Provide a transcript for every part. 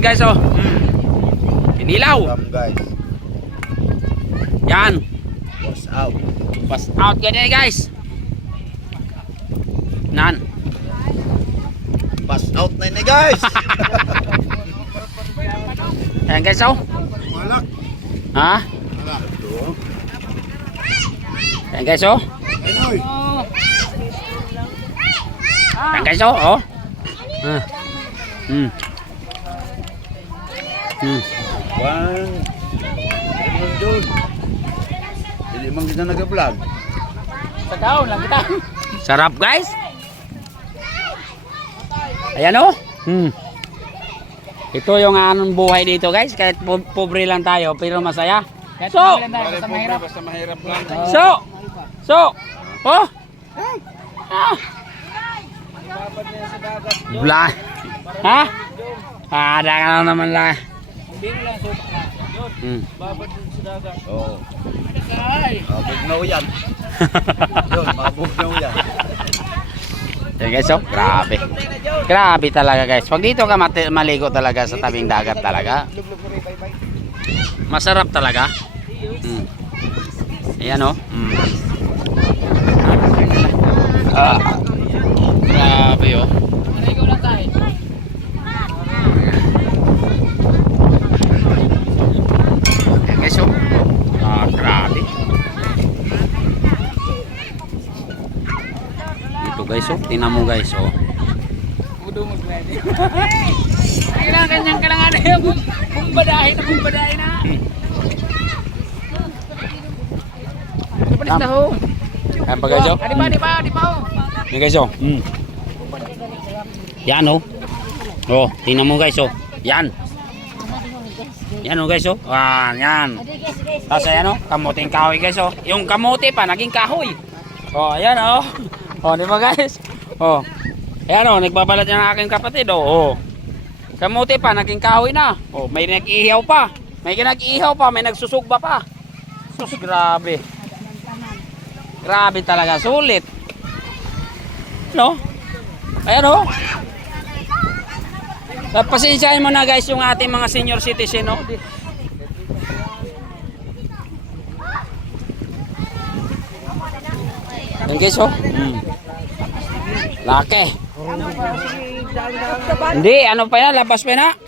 Yan guys oh. Inilaw. Guys. Yan. Pass out. Pass out ganyan guys. Nan. Pass out na ini guys. Yan guys oh. Malak. Ha? Malak. Yan guys oh. Enoy. Yan guys oh. Oh. One. Doon. Hindi man kita nag-vlog. Sa daon lang kita. Sarap guys. Ayan oh. Ito yung anong buhay dito guys. Kahit pobre lang tayo pero masaya. So. Basta mahirap lang. So. Oh. Blah. Ha? Ada ka na naman lang. Biro lang suka na. Yun. Babad din sa dagat. Oo. Ay. Mabugnaw yan. Yun, mabugnaw yan. Yan guys oh. Grabe. Grabe talaga guys. Pag dito ka maligo talaga sa tabing dagat talaga. Masarap talaga. Ayan oh. Grabe oh. Marigo lang tayo. Ayan guys oh. Grabe. Ito guys oh. Tingnan mo guys oh. Udumog na yun. Kailangan kanyang kailangan na yun. Bumbadahin na. Panis na ho. Ayan pa guys oh. Di pa ho. Yan guys oh. Yan oh. Oh, tingnan mo guys oh. Yan. Yan oh guys oh. Yan. Tapos ayan oh, kamuting kahoy guys oh. Yung kamote pa naging kahoy. Oh, ayan oh. Oh, di ba guys? Oh. Ayan oh, nagbabalat yan ang aking kapatid oh. Oh. Kamote pa naging kahoy na. Oh, may nag-ihaw pa. May nag-ihaw pa, may nagsusugba pa. Sus, grabe. Grabe talaga, sulit. No? Ayan oh. Pasensyahin mo na guys yung ating mga senior citizen no. Yan guys oh. Laki. Hindi, ano pa yan? Labas pa na.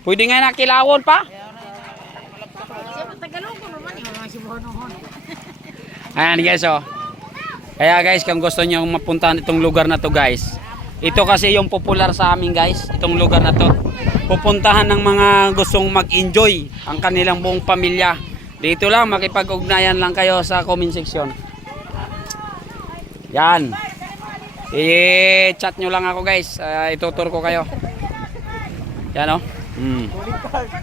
Pwede nga nakilawon pa. Ayan guys oh. Kaya guys, kung gusto nyo mapuntahan itong lugar na to guys, ito kasi yung popular sa amin guys, itong lugar na to. Pupuntahan ng mga gustong mag-enjoy ang kanilang buong pamilya. Dito lang, makipag-ugnayan lang kayo sa comment section. Yan. I-chat nyo lang ako guys, itutur ko kayo. Yan oh.